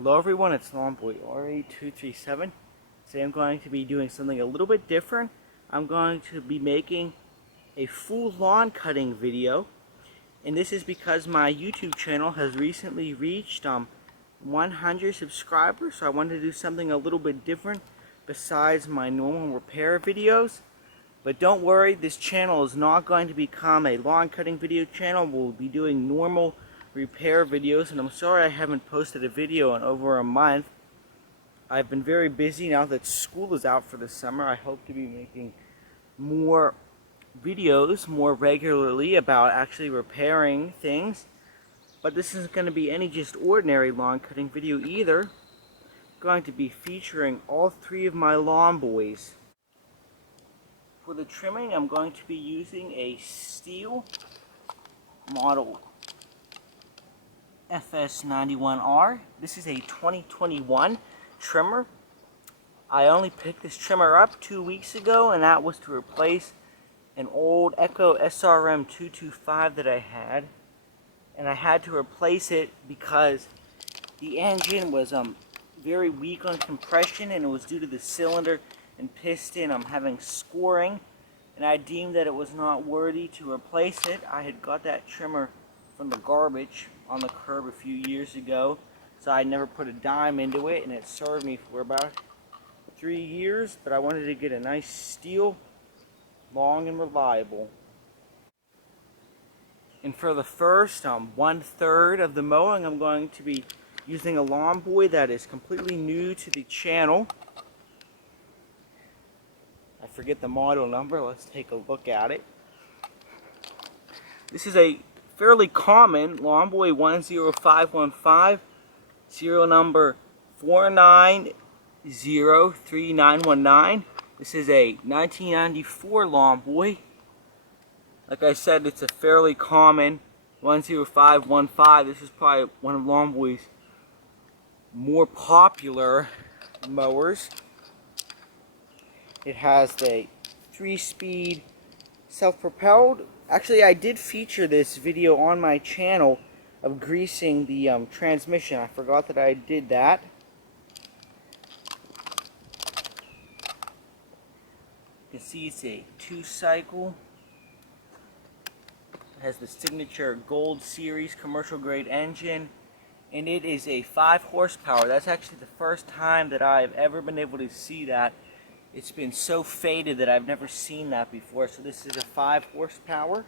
Hello everyone, it's Lawnboy R8237. Today I'm going to be doing something a little bit different. I'm going to be making a full lawn cutting video, and this is because my YouTube channel has recently reached 100 subscribers, so I wanted to do something a little bit different besides my normal repair videos. But don't worry, this channel is not going to become a lawn cutting video channel. We'll be doing normal repair videos, and I'm sorry I haven't posted a video in over a month. I've been very busy now that school is out for the summer. I hope to be making more videos more regularly about actually repairing things. But this isn't going to be any just ordinary lawn cutting video either. I'm going to be featuring all three of my lawn boys. For the trimming, I'm going to be using a Stihl model FS91R. This is a 2021 trimmer. I only picked this trimmer up 2 weeks ago, and that was to replace an old Echo SRM 225 that I had. And I had to replace it because the engine was very weak on compression, and it was due to the cylinder and piston having scoring, and I deemed that it was not worthy to replace it. I had got that trimmer from the garbage on the curb a few years ago, so I never put a dime into it, and it served me for about 3 years, but I wanted to get a nice Stihl, long and reliable. And for the first 1/3 of the mowing, I'm going to be using a lawn boy that is completely new to the channel. I forget the model number. Let's take a look at it. This is a fairly common Lawn Boy 10515, serial number 4903919. This is a 1994 Lawn Boy. Like I said, it's a fairly common 10515. This is probably one of Lawn Boy's more popular mowers. It has the 3-speed self-propelled. Actually, I did feature this video on my channel of greasing the transmission. I forgot that I did that. You can see it's a 2-cycle. It has the signature Gold Series commercial grade engine, and it is a 5 horsepower. That's actually the first time that I've ever been able to see that. It's been so faded that I've never seen that before. So this is a 5 horsepower.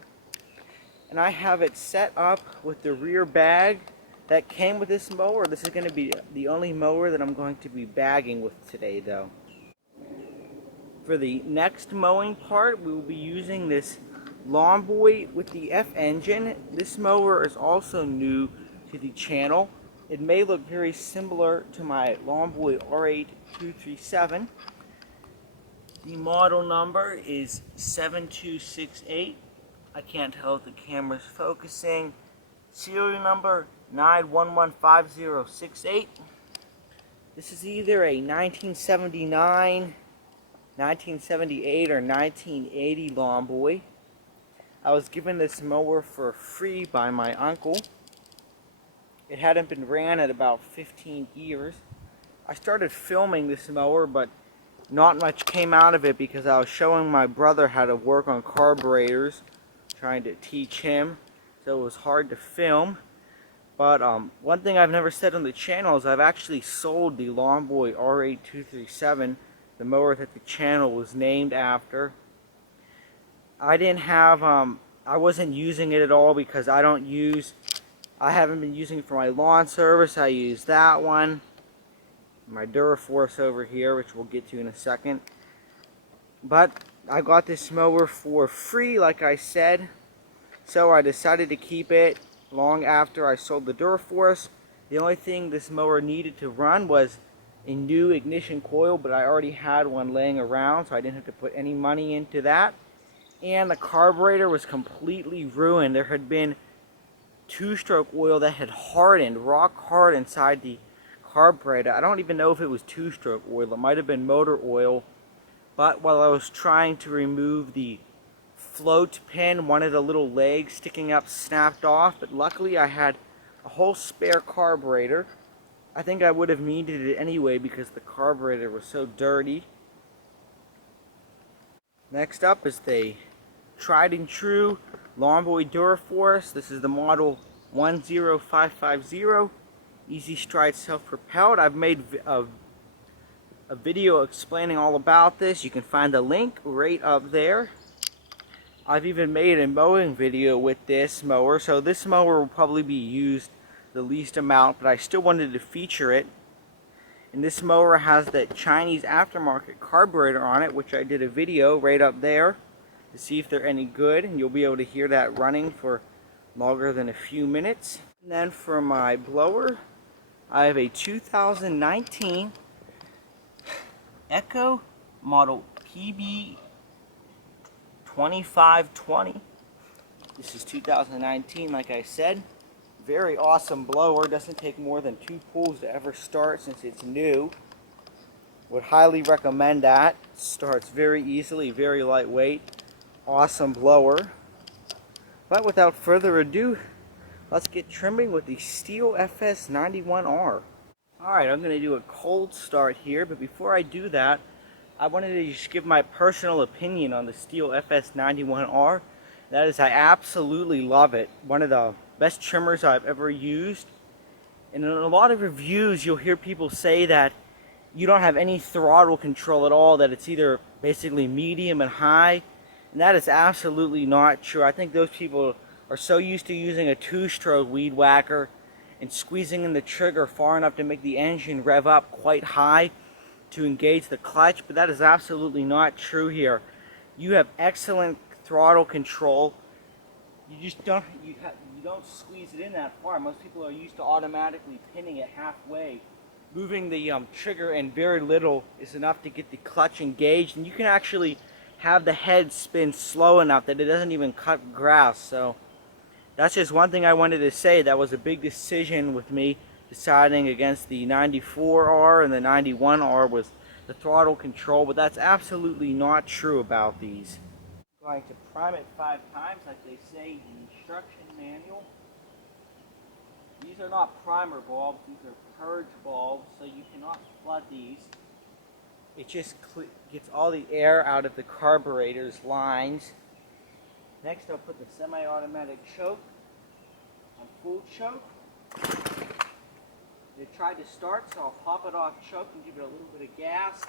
And I have it set up with the rear bag that came with this mower. This is going to be the only mower that I'm going to be bagging with today, though. For the next mowing part, we will be using this Lawn Boy with the F engine. This mower is also new to the channel. It may look very similar to my Lawn Boy R8237. The model number is 7268. I can't tell if the camera's focusing. Serial number 9115068. This is either a 1979, 1978, or 1980 Lawn Boy. I was given this mower for free by my uncle. It hadn't been ran at about 15 years. I started filming this mower, but not much came out of it because I was showing my brother how to work on carburetors, trying to teach him, so it was hard to film. But one thing I've never said on the channel is I've actually sold the Lawn Boy R8237, the mower that the channel was named after. I wasn't using it at all because I haven't been using it for my lawn service. I use that one. My Duraforce over here, which we'll get to in a second. But I got this mower for free, like I said, so I decided to keep it long after I sold the Duraforce. The only thing this mower needed to run was a new ignition coil, but I already had one laying around, so I didn't have to put any money into that. And the carburetor was completely ruined. There had been 2-stroke oil that had hardened, rock hard inside the carburetor. I don't even know if it was 2-stroke oil. It might have been motor oil. But while I was trying to remove the float pin, one of the little legs sticking up snapped off. But luckily I had a whole spare carburetor. I think I would have needed it anyway because the carburetor was so dirty. Next up is the tried and true Lawn Boy Duraforce. This is the model 10550. Easy Stride self-propelled. I've made a video explaining all about this. You can find the link right up there. I've even made a mowing video with this mower, so this mower will probably be used the least amount, but I still wanted to feature it. And this mower has that Chinese aftermarket carburetor on it, which I did a video right up there to see if they're any good, and you'll be able to hear that running for longer than a few minutes. And then for my blower, I have a 2019 Echo model PB 2520. This is 2019, like I said. Very awesome blower. Doesn't take more than 2 pulls to ever start since it's new. Would highly recommend that. Starts very easily, very lightweight. Awesome blower. But without further ado, let's get trimming with the Stihl FS91R. Alright, I'm going to do a cold start here, but before I do that, I wanted to just give my personal opinion on the Stihl FS91R. That is, I absolutely love it. One of the best trimmers I've ever used. And in a lot of reviews, you'll hear people say that you don't have any throttle control at all, that it's either basically medium and high. And that is absolutely not true. I think those people are so used to using a 2-stroke weed whacker and squeezing in the trigger far enough to make the engine rev up quite high to engage the clutch, but that is absolutely not true here. You have excellent throttle control. You just don't you don't squeeze it in that far. Most people are used to automatically pinning it halfway. Moving the trigger and very little is enough to get the clutch engaged, and you can actually have the head spin slow enough that it doesn't even cut grass. So that's just one thing I wanted to say. That was a big decision with me deciding against the 94R and the 91R, was the throttle control, but that's absolutely not true about these. I'm going to prime it 5 times like they say in the instruction manual. These are not primer bulbs, these are purge bulbs, so you cannot flood these. It just gets all the air out of the carburetor's lines. Next I'll put the semi-automatic choke on full choke. It tried to start, so I'll pop it off choke and give it a little bit of gas.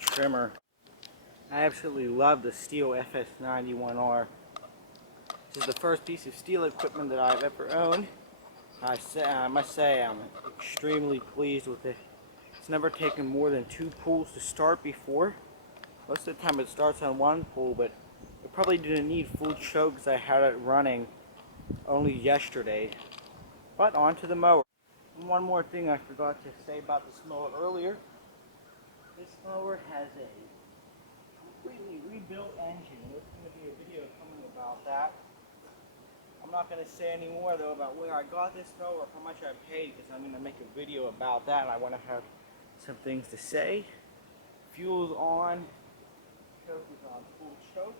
trimmer. I absolutely love the Stihl FS91R. This is the first piece of Stihl equipment that I've ever owned. I must say I'm extremely pleased with it. It's never taken more than 2 pulls to start before. Most of the time it starts on 1 pull, but it probably didn't need full choke because I had it running only yesterday. But on to the mower. And one more thing I forgot to say about this mower earlier. This mower has a completely rebuilt engine. There's going to be a video coming about that. I'm not going to say any more though about where I got this mower or how much I paid, because I'm going to make a video about that and I want to have some things to say. Fuel's on. Choke is on full choke.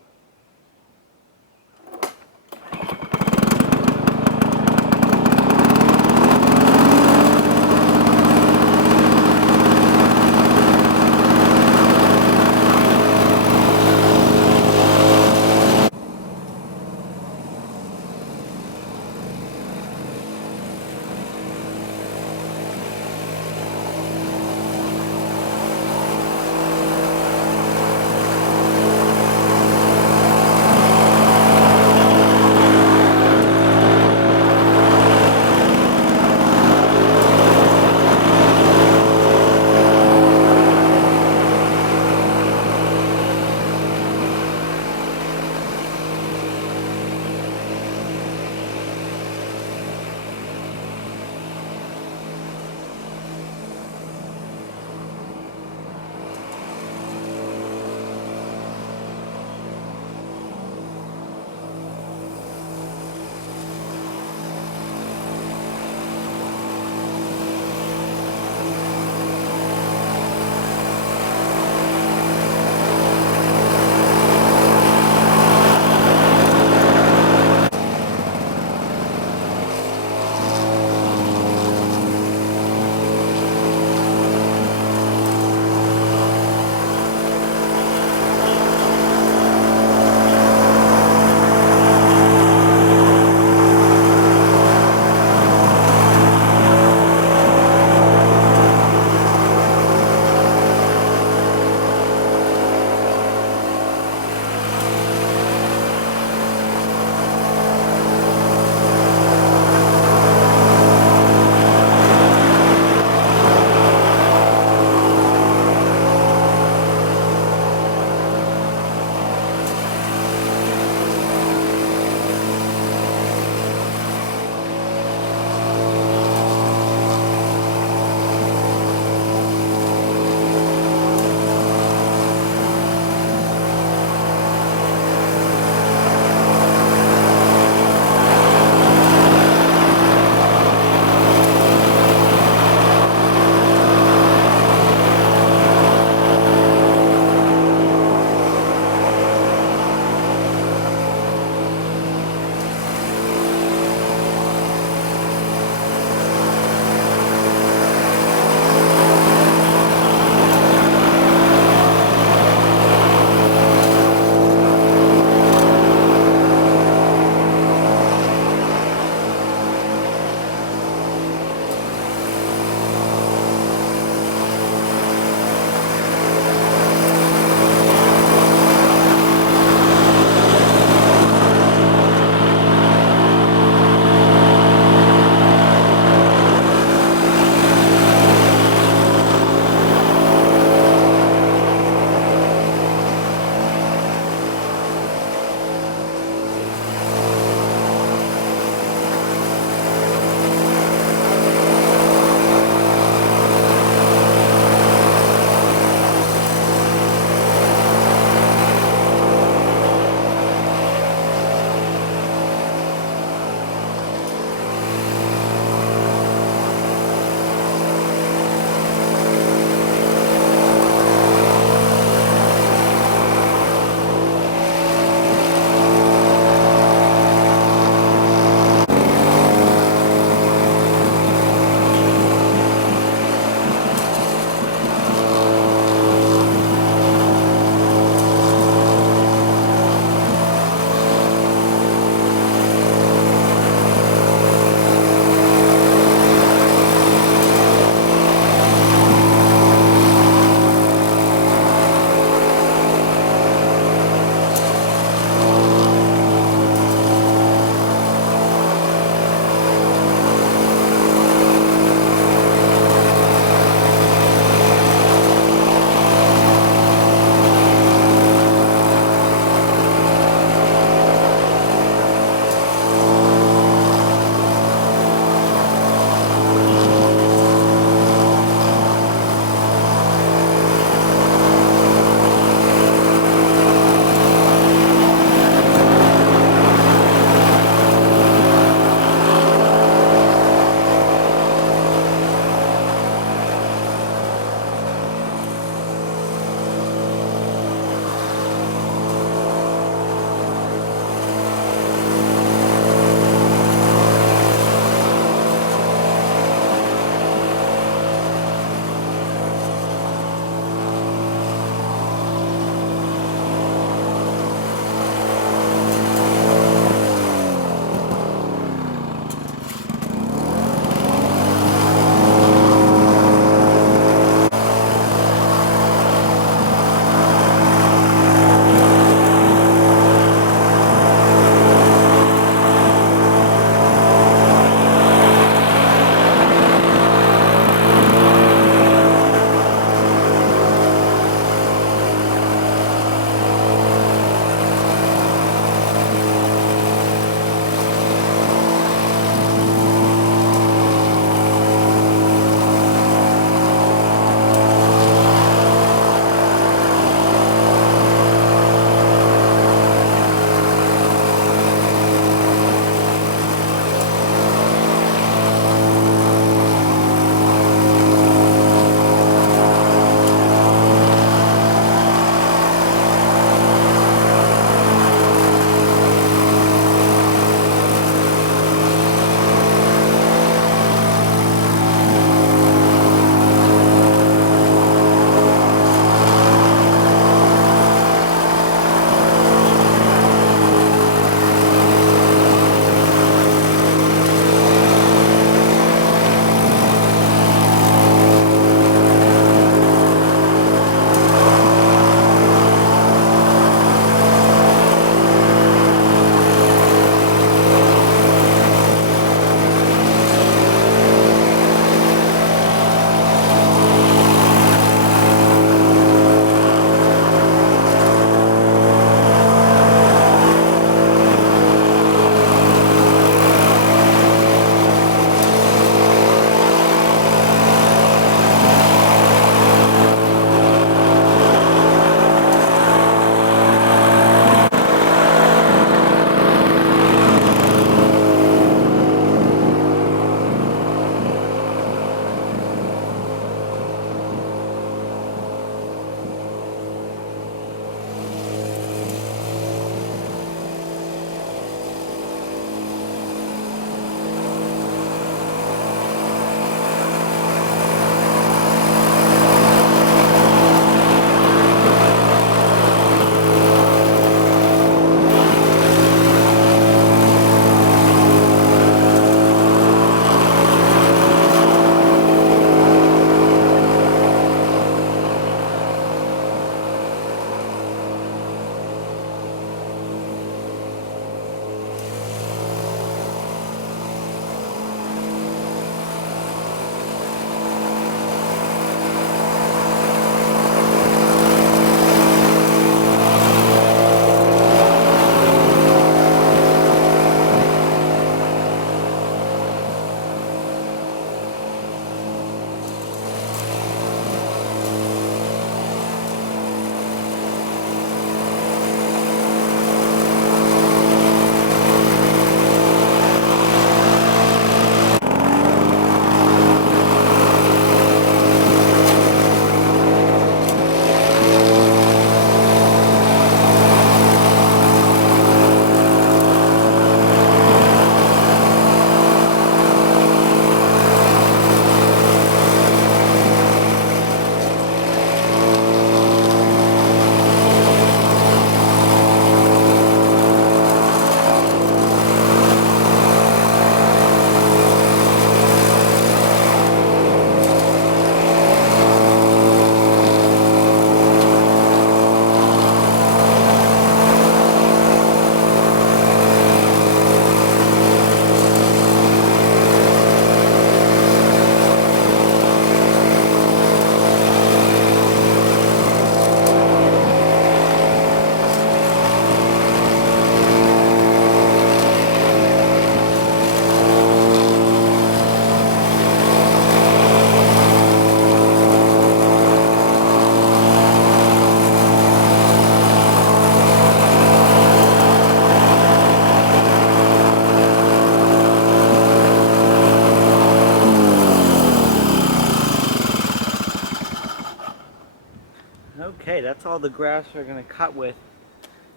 that's all the grass we're going to cut with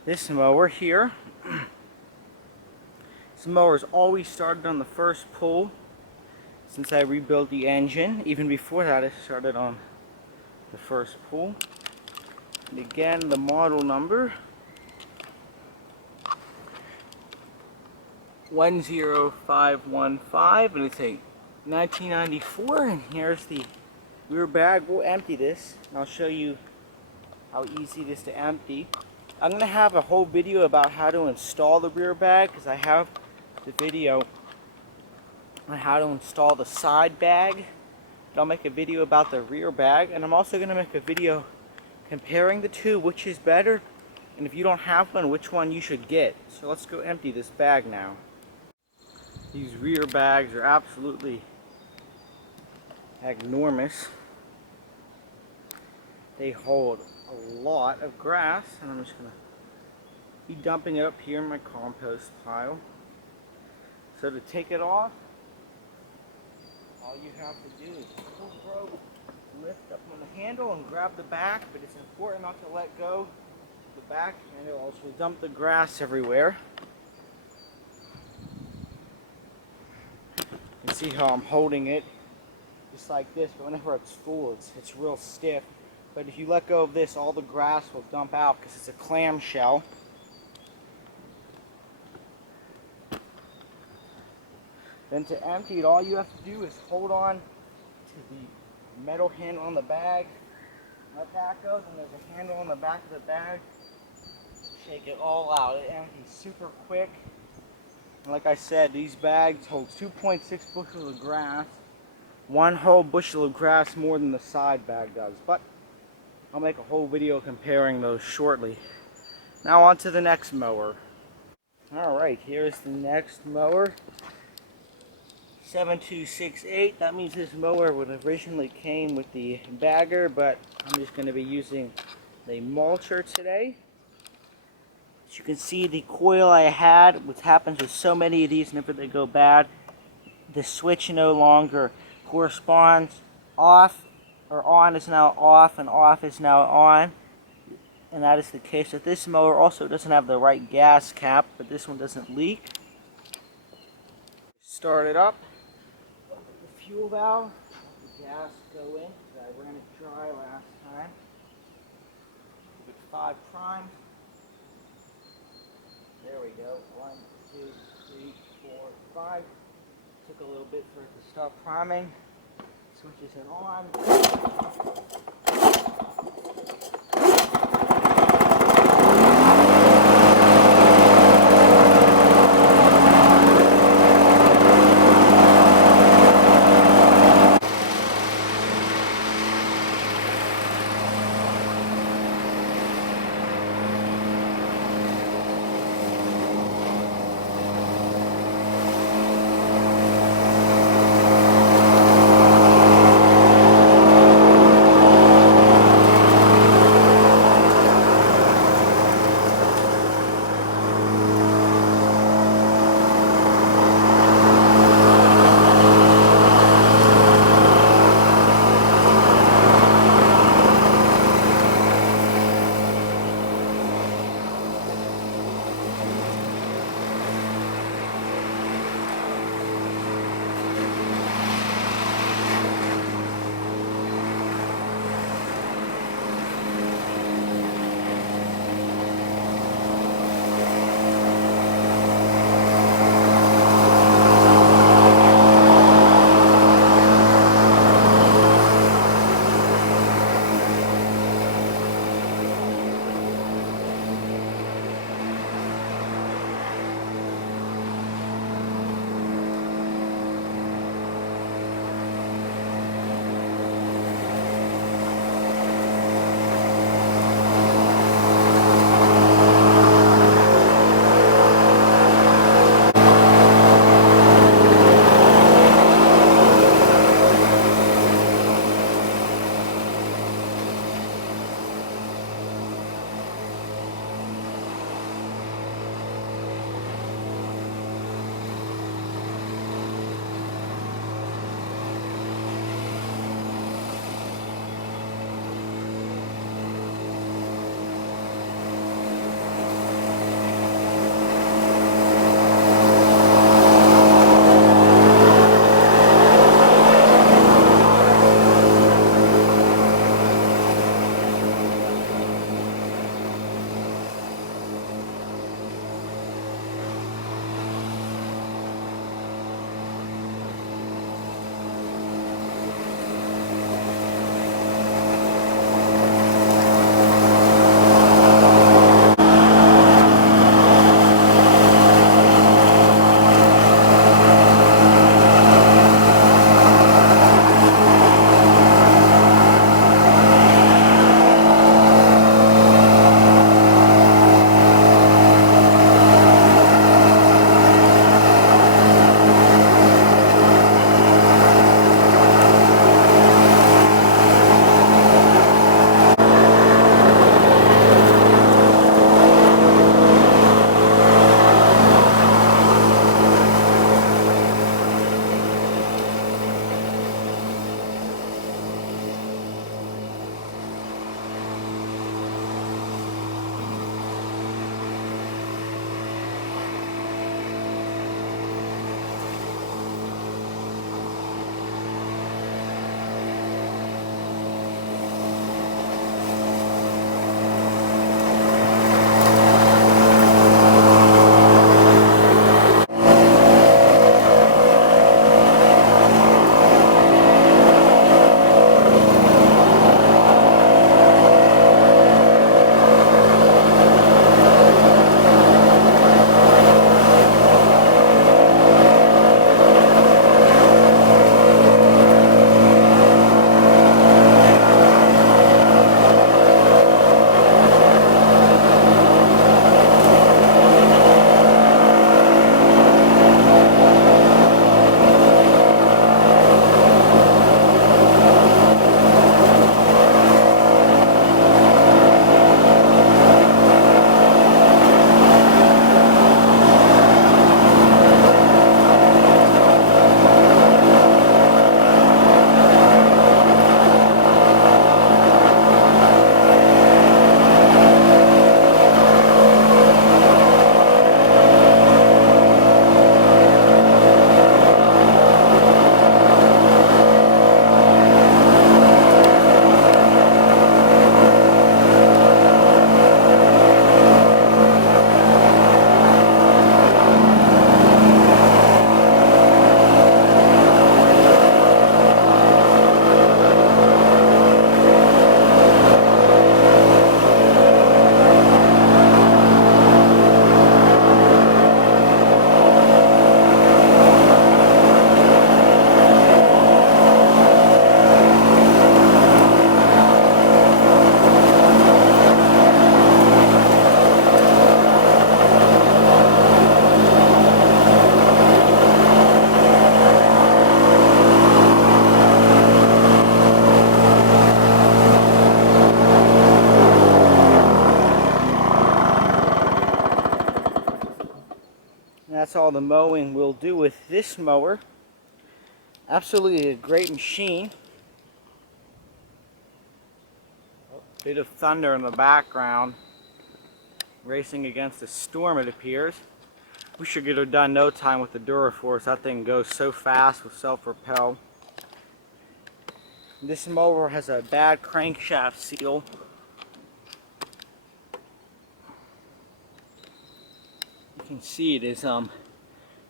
this mower here. This mower's always started on the first pull since I rebuilt the engine. Even before that, it started on the first pull. And again, the model number 10515, and it's a 1994. And here's the rear bag. We'll empty this, and I'll show you how easy it is to empty. I'm going to have a whole video about how to install the rear bag, because I have the video on how to install the side bag. But I'll make a video about the rear bag, and I'm also going to make a video comparing the two, which is better, and if you don't have one, which one you should get. So let's go empty this bag now. These rear bags are absolutely enormous. They hold a lot of grass, and I'm just going to be dumping it up here in my compost pile. So to take it off, all you have to do is pull the rope, lift up on the handle and grab the back, but it's important not to let go of the back, and it'll also dump the grass everywhere. You can see how I'm holding it just like this, but whenever it's full, it's real stiff. But if you let go of this, all the grass will dump out because it's a clamshell. Then to empty it, all you have to do is hold on to the metal handle on the bag, let that go, then there's a handle on the back of the bag, shake it all out. It empties super quick. And like I said, these bags hold 2.6 bushels of grass, one whole bushel of grass more than the side bag does. But I'll make a whole video comparing those shortly. Now on to the next mower. Alright, here's the next mower. 7268. That means this mower would originally came with the bagger, but I'm just going to be using the mulcher today. As you can see, the coil I had, which happens with so many of these whenever they go bad, the switch no longer corresponds. Off or on is now off, and off is now on. And that is the case with this mower. Also doesn't have the right gas cap, but this one doesn't leak. Start it up. The fuel valve, let the gas go in. I ran it dry last time. Give it 5 primes. There we go. 1, 2, 3, 4, 5. Took a little bit for it to stop priming. Switches it on. that's all the mowing will do with this mower. Absolutely a great machine. Bit of thunder in the background, racing against a storm it appears. We should get her done no time with the Duraforce. That thing goes so fast with self-propel. This mower has a bad crankshaft seal. You can see it is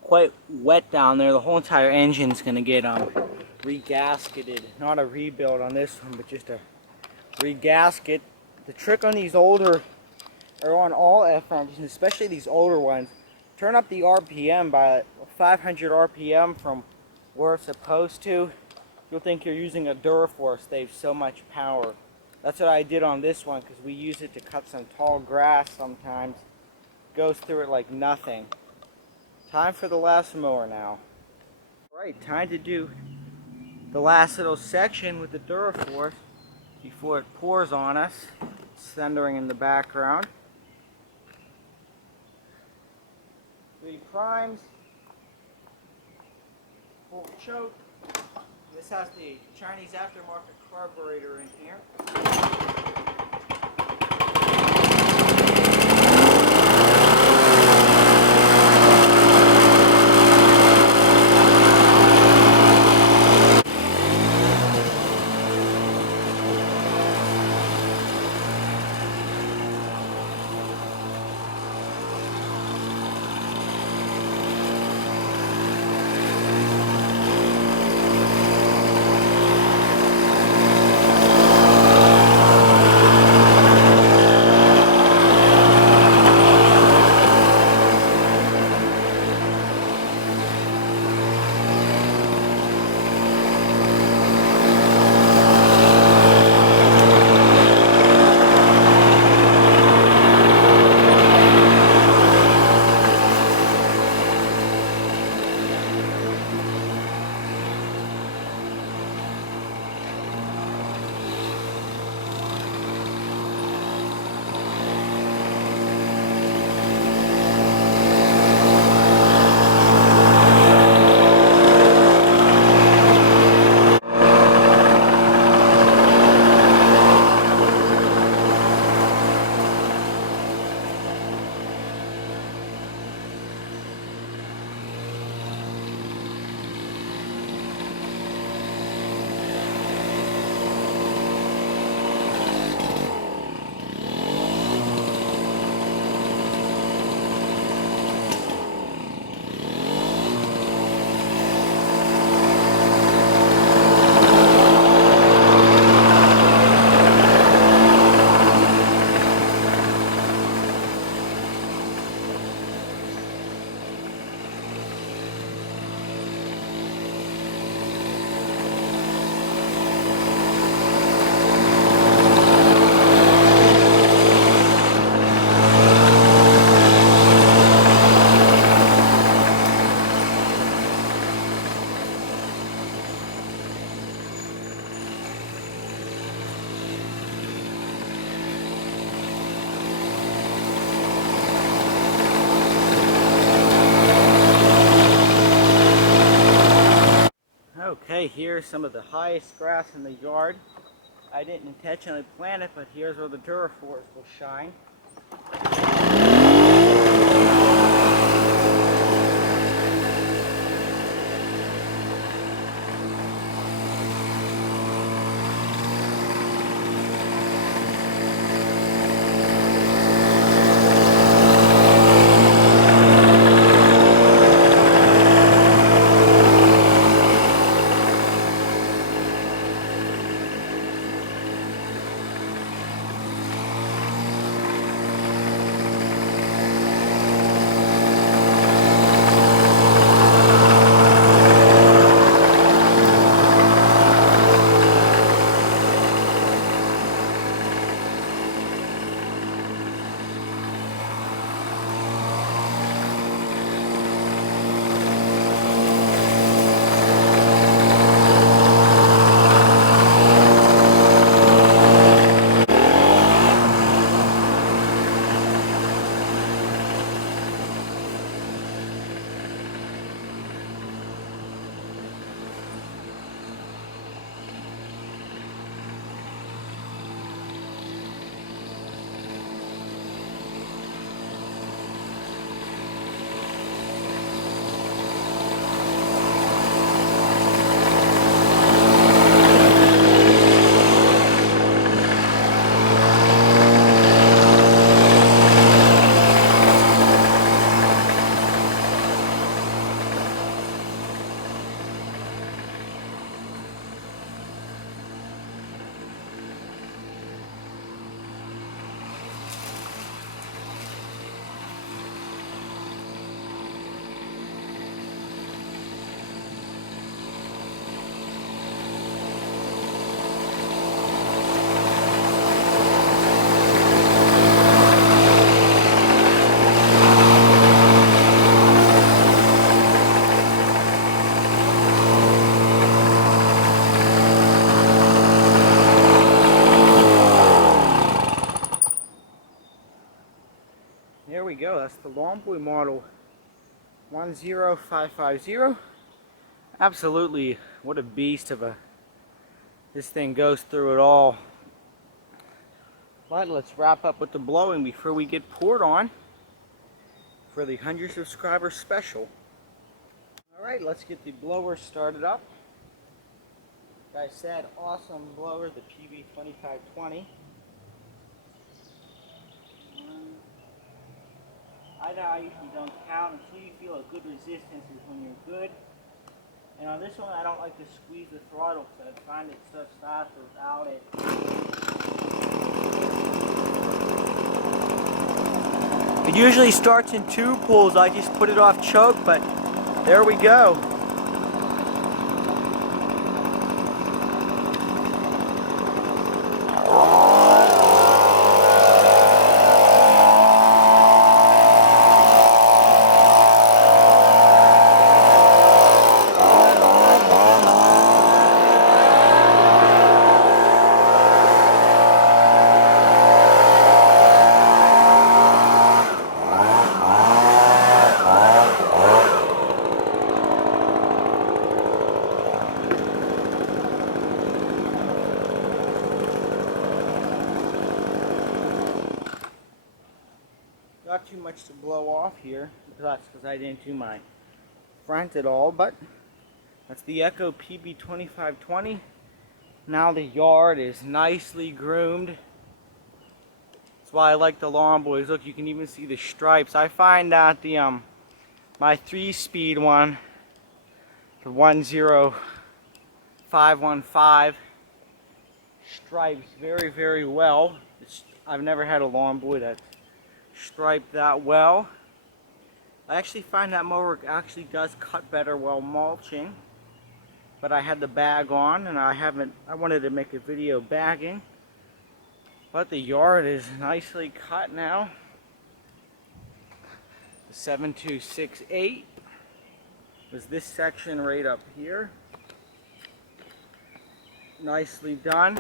quite wet down there. The whole entire engine is going to get regasketed. Not a rebuild on this one, but just a regasket. The trick on these older, or on all F engines, especially these older ones, turn up the RPM by 500 RPM from where it's supposed to. You'll think you're using a Duraforce. They have so much power. That's what I did on this one because we use it to cut some tall grass sometimes. Goes through it like nothing. Time for the last mower now. Alright, time to do the last little section with the Duraforce before it pours on us. It's thundering in the background. 3 primes, full choke. This has the Chinese aftermarket carburetor in here. Okay, here's some of the highest grass in the yard. I didn't intentionally plant it, but here's where the Duraforce will shine. There we go. That's the Lawn Boy model 10550. Absolutely, what a beast of a... This thing goes through it all. But let's wrap up with the blowing before we get poured on for the 100 subscriber special. Alright, let's get the blower started up. Like I said, awesome blower, the PB2520. I usually don't count until you feel a good resistance is when you're good. And on this one I don't like to squeeze the throttle because I find it starts faster without it. It usually starts in 2 pulls. I just put it off choke, but there we go. Not too much to blow off here. That's because I didn't do my front at all, but that's the Echo PB2520. Now the yard is nicely groomed. That's why I like the Lawn Boys. Look, you can even see the stripes. I find that the my 3-speed one, the 10515, stripes very well. I've never had a Lawn Boy that's striped that well. I actually find that mower actually does cut better while mulching, but I had the bag on and I wanted to make a video bagging, but the yard is nicely cut now. The 7268 was this section right up here. Nicely done.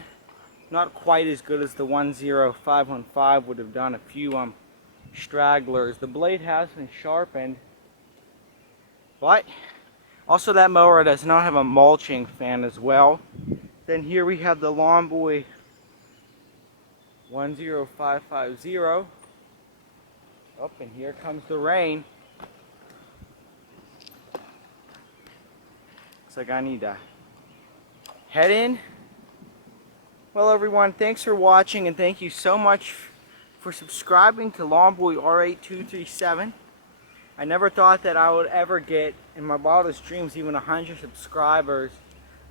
Not quite as good as the 10515 would have done. A few stragglers. The blade has been sharpened, but also that mower does not have a mulching fan as well. Then here we have the Lawn Boy 10550. Oh, and here comes the rain. Looks like I need to head in. Well, everyone, thanks for watching, and thank you so much for subscribing to Lawn Boy R8237. I never thought that I would ever get, in my wildest dreams, even 100 subscribers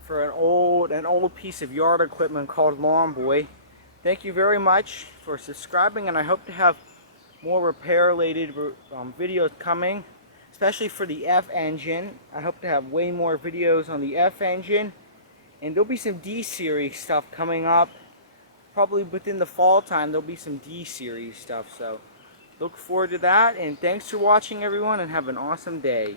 for an old piece of yard equipment called Lawn Boy. Thank you very much for subscribing, and I hope to have more repair-related videos coming, especially for the F engine. I hope to have way more videos on the F engine, and there'll be some D-series stuff coming up. Probably within the fall time, there'll be some D-series stuff, so look forward to that, and thanks for watching, everyone, and have an awesome day.